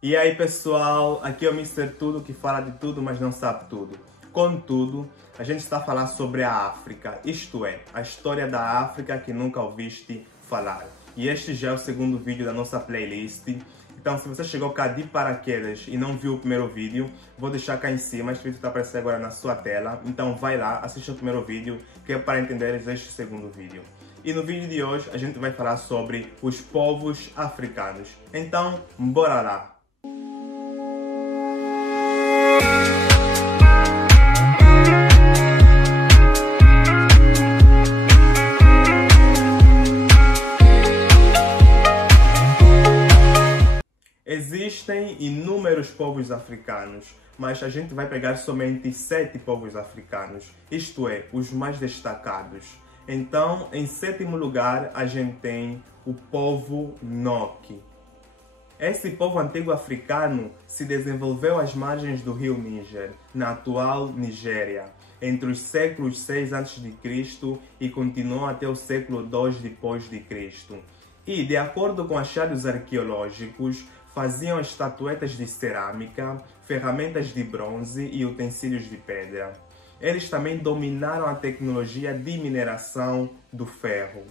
E aí pessoal, aqui é o Mr. Tudo que fala de tudo, mas não sabe tudo. Contudo, a gente está a falar sobre a África, isto é, a história da África que nunca ouviste falar. E este já é o segundo vídeo da nossa playlist. Então, se você chegou cá de paraquedas e não viu o primeiro vídeo, vou deixar cá em cima, este vídeo está aparecendo agora na sua tela. Então vai lá, assista o primeiro vídeo, que é para entender este segundo vídeo. E no vídeo de hoje a gente vai falar sobre os povos africanos. Então, bora lá! Existem inúmeros povos africanos, mas a gente vai pegar somente 7 povos africanos, isto é, os mais destacados. Então, em sétimo lugar, a gente tem o povo Nok. Esse povo antigo africano se desenvolveu às margens do rio Níger, na atual Nigéria, entre os séculos 6 a.C. e continuou até o século 2 d.C. E, de acordo com achados arqueológicos, faziam estatuetas de cerâmica, ferramentas de bronze e utensílios de pedra. Eles também dominaram a tecnologia de mineração do ferro.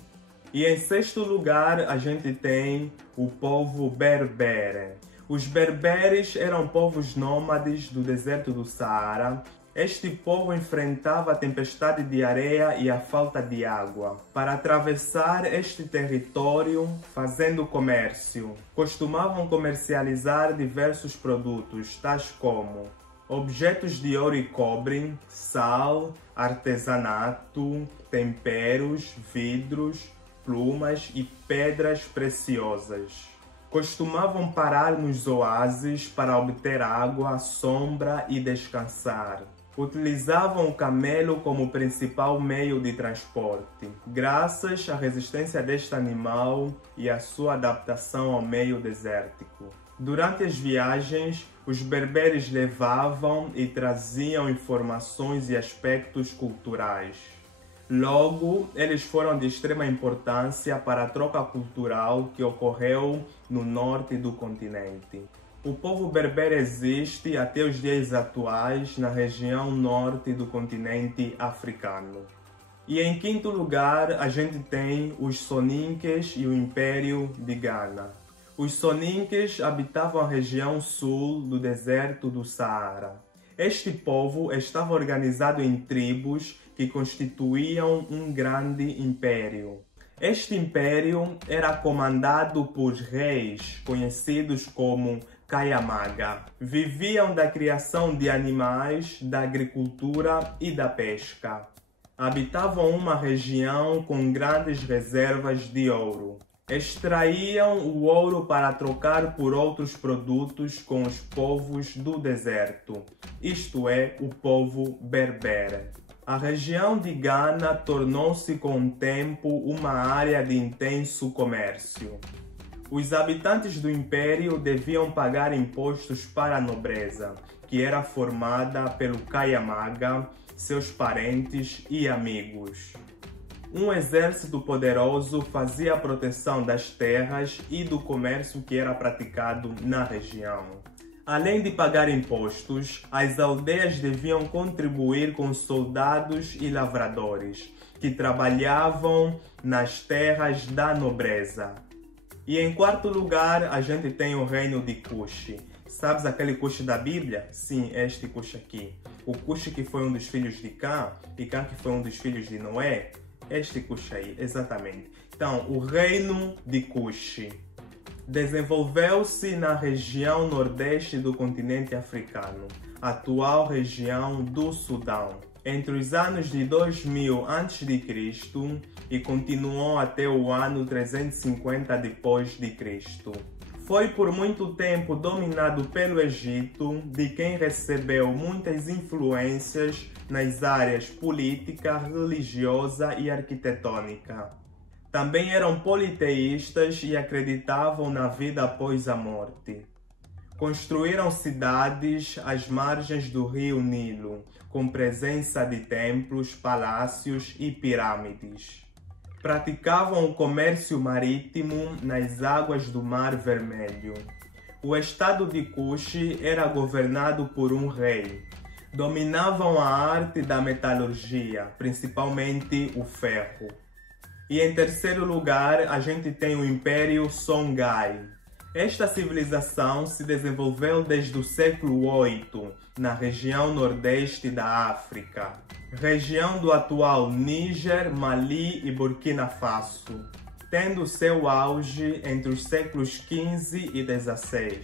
E em sexto lugar, a gente tem o povo berbere. Os berberes eram povos nômades do deserto do Saara. Este povo enfrentava a tempestade de areia e a falta de água. Para atravessar este território, fazendo comércio, costumavam comercializar diversos produtos, tais como objetos de ouro e cobre, sal, artesanato, temperos, vidros, plumas e pedras preciosas. Costumavam parar nos oásis para obter água, sombra e descansar. Utilizavam o camelo como principal meio de transporte, graças à resistência deste animal e à sua adaptação ao meio desértico. Durante as viagens, os berberes levavam e traziam informações e aspectos culturais. Logo, eles foram de extrema importância para a troca cultural que ocorreu no norte do continente. O povo berbere existe até os dias atuais na região norte do continente africano. E em quinto lugar, a gente tem os Soninques e o Império de Ghana. Os Soninques habitavam a região sul do deserto do Saara. Este povo estava organizado em tribos que constituíam um grande império. Este império era comandado por reis conhecidos como Kayamaga. Viviam da criação de animais, da agricultura e da pesca. Habitavam uma região com grandes reservas de ouro. Extraíam o ouro para trocar por outros produtos com os povos do deserto, isto é, o povo berbere. A região de Ghana tornou-se com o tempo uma área de intenso comércio. Os habitantes do império deviam pagar impostos para a nobreza, que era formada pelo Kayamaga, seus parentes e amigos. Um exército poderoso fazia a proteção das terras e do comércio que era praticado na região. Além de pagar impostos, as aldeias deviam contribuir com soldados e lavradores, que trabalhavam nas terras da nobreza. E em quarto lugar, a gente tem o reino de Cuxi. Sabes aquele Cuxi da Bíblia? Sim, este Cuxi aqui. O Cuxi que foi um dos filhos de Cã, e Cã que foi um dos filhos de Noé. Este Cuxi aí, exatamente. Então, o reino de Cuxi desenvolveu-se na região nordeste do continente africano, atual região do Sudão, entre os anos de 2000 a.C. e continuou até o ano 350 d.C. Foi por muito tempo dominado pelo Egito, de quem recebeu muitas influências nas áreas política, religiosa e arquitetônica. Também eram politeístas e acreditavam na vida após a morte. Construíram cidades às margens do rio Nilo, com presença de templos, palácios e pirâmides. Praticavam o comércio marítimo nas águas do Mar Vermelho. O estado de Kush era governado por um rei. Dominavam a arte da metalurgia, principalmente o ferro. E em terceiro lugar, a gente tem o Império Songhai. Esta civilização se desenvolveu desde o século VIII, na região nordeste da África, região do atual Níger, Mali e Burkina Faso, tendo seu auge entre os séculos XV e XVI.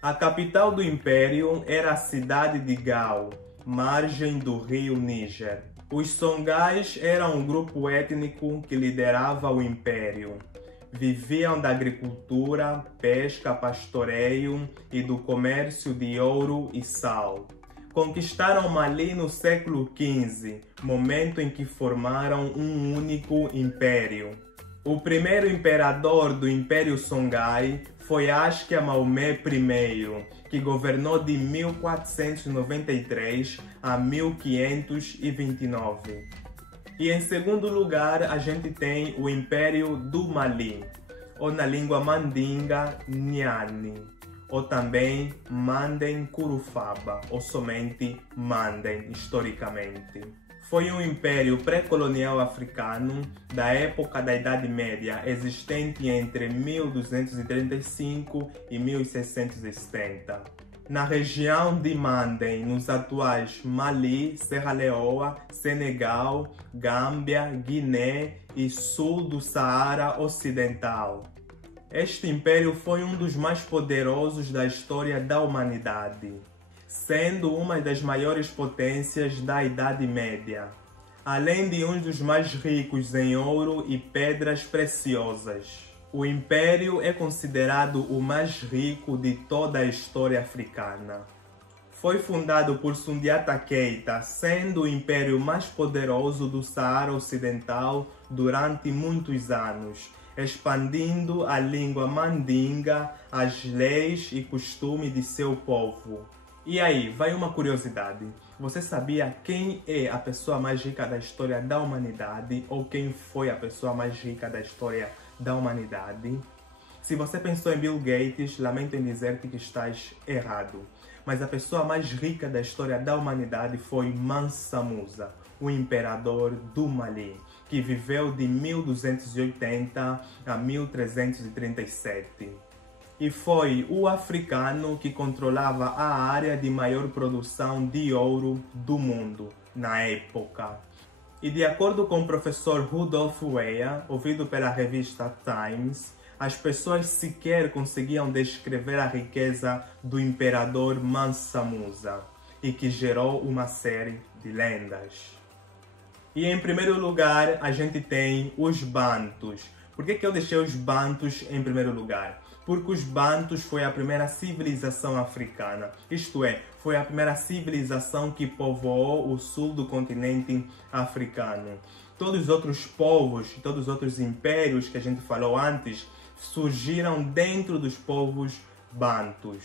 A capital do império era a cidade de Gao, margem do rio Níger. Os Songhais eram um grupo étnico que liderava o império. Viviam da agricultura, pesca, pastoreio e do comércio de ouro e sal. Conquistaram Mali no século XV, momento em que formaram um único império. O primeiro imperador do Império Songhai foi Askia Maomé I, que governou de 1493 a 1529. E em segundo lugar, a gente tem o Império do Mali, ou na língua mandinga, Nyani, ou também Manden Kurufaba, ou somente Manden, historicamente. Foi um império pré-colonial africano da época da Idade Média, existente entre 1235 e 1670. Na região de Manden, nos atuais Mali, Serra Leoa, Senegal, Gâmbia, Guiné e sul do Saara Ocidental. Este império foi um dos mais poderosos da história da humanidade, sendo uma das maiores potências da Idade Média, além de um dos mais ricos em ouro e pedras preciosas. O império é considerado o mais rico de toda a história africana. Foi fundado por Sundiata Keita, sendo o império mais poderoso do Saara Ocidental durante muitos anos, expandindo a língua mandinga, as leis e costumes de seu povo. E aí, vai uma curiosidade. Você sabia quem é a pessoa mais rica da história da humanidade? Ou quem foi a pessoa mais rica da história da humanidade? Se você pensou em Bill Gates, lamento em dizer-te que estás errado. Mas a pessoa mais rica da história da humanidade foi Mansa Musa, o imperador do Mali, que viveu de 1280 a 1337. E foi o africano que controlava a área de maior produção de ouro do mundo na época. E de acordo com o professor Rudolf Weyer, ouvido pela revista Times, as pessoas sequer conseguiam descrever a riqueza do imperador Mansa Musa, e que gerou uma série de lendas. E em primeiro lugar, a gente tem os Bantus. Por que eu deixei os Bantus em primeiro lugar? Porque os Bantus foi a primeira civilização africana, isto é, foi a primeira civilização que povoou o sul do continente africano. Todos os outros povos, todos os outros impérios que a gente falou antes, surgiram dentro dos povos Bantus.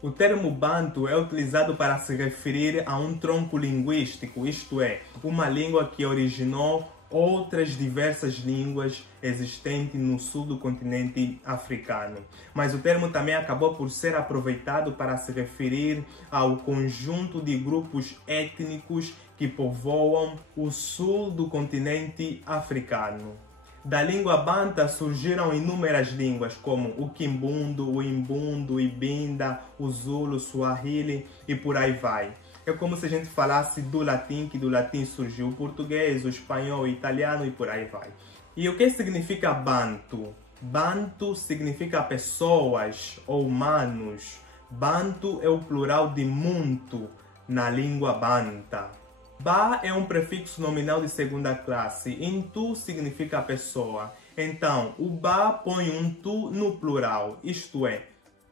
O termo Bantu é utilizado para se referir a um tronco linguístico, isto é, uma língua que originou outras diversas línguas existentes no sul do continente africano. Mas o termo também acabou por ser aproveitado para se referir ao conjunto de grupos étnicos que povoam o sul do continente africano. Da língua banta surgiram inúmeras línguas como o Kimbundu, o Imbundo, o Ibinda, o Zulu, o Swahili e por aí vai. É como se a gente falasse do latim, que do latim surgiu o português, o espanhol, o italiano e por aí vai. E o que significa Bantu? Bantu significa pessoas ou humanos. Bantu é o plural de Muntu na língua banta. Ba é um prefixo nominal de segunda classe. Intu significa pessoa. Então, o ba põe um tu no plural, isto é,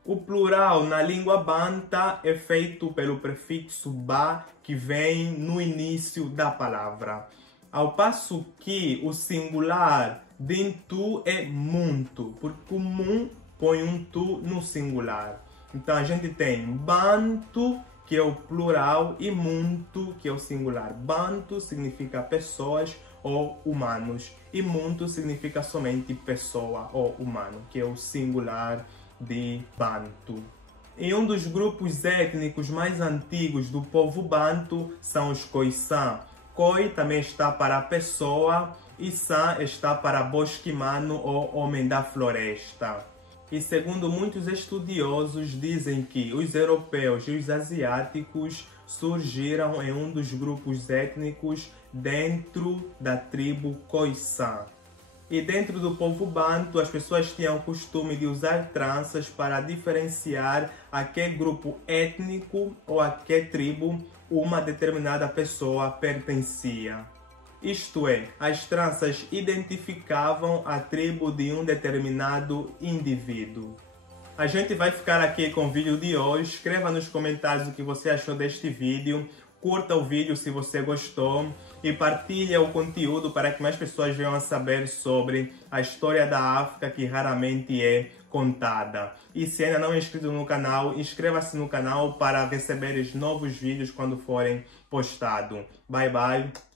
o plural na língua banta é feito pelo prefixo ba, que vem no início da palavra. Ao passo que o singular de intu é muntu, porque o mun põe um tu no singular. Então a gente tem bantu, que é o plural, e muntu, que é o singular. Bantu significa pessoas ou humanos, e muntu significa somente pessoa ou humano, que é o singular de Bantu. E um dos grupos étnicos mais antigos do povo Bantu são os Khoisan. Khoi também está para pessoa e San está para bosquimano ou homem da floresta. E segundo muitos estudiosos, dizem que os europeus e os asiáticos surgiram em um dos grupos étnicos dentro da tribo Khoisan. E dentro do povo Bantu, as pessoas tinham o costume de usar tranças para diferenciar a que grupo étnico ou a que tribo uma determinada pessoa pertencia. Isto é, as tranças identificavam a tribo de um determinado indivíduo. A gente vai ficar aqui com o vídeo de hoje. Escreva nos comentários o que você achou deste vídeo. Curta o vídeo se você gostou e partilhe o conteúdo para que mais pessoas venham a saber sobre a história da África que raramente é contada. E se ainda não é inscrito no canal, inscreva-se no canal para receber os novos vídeos quando forem postados. Bye bye!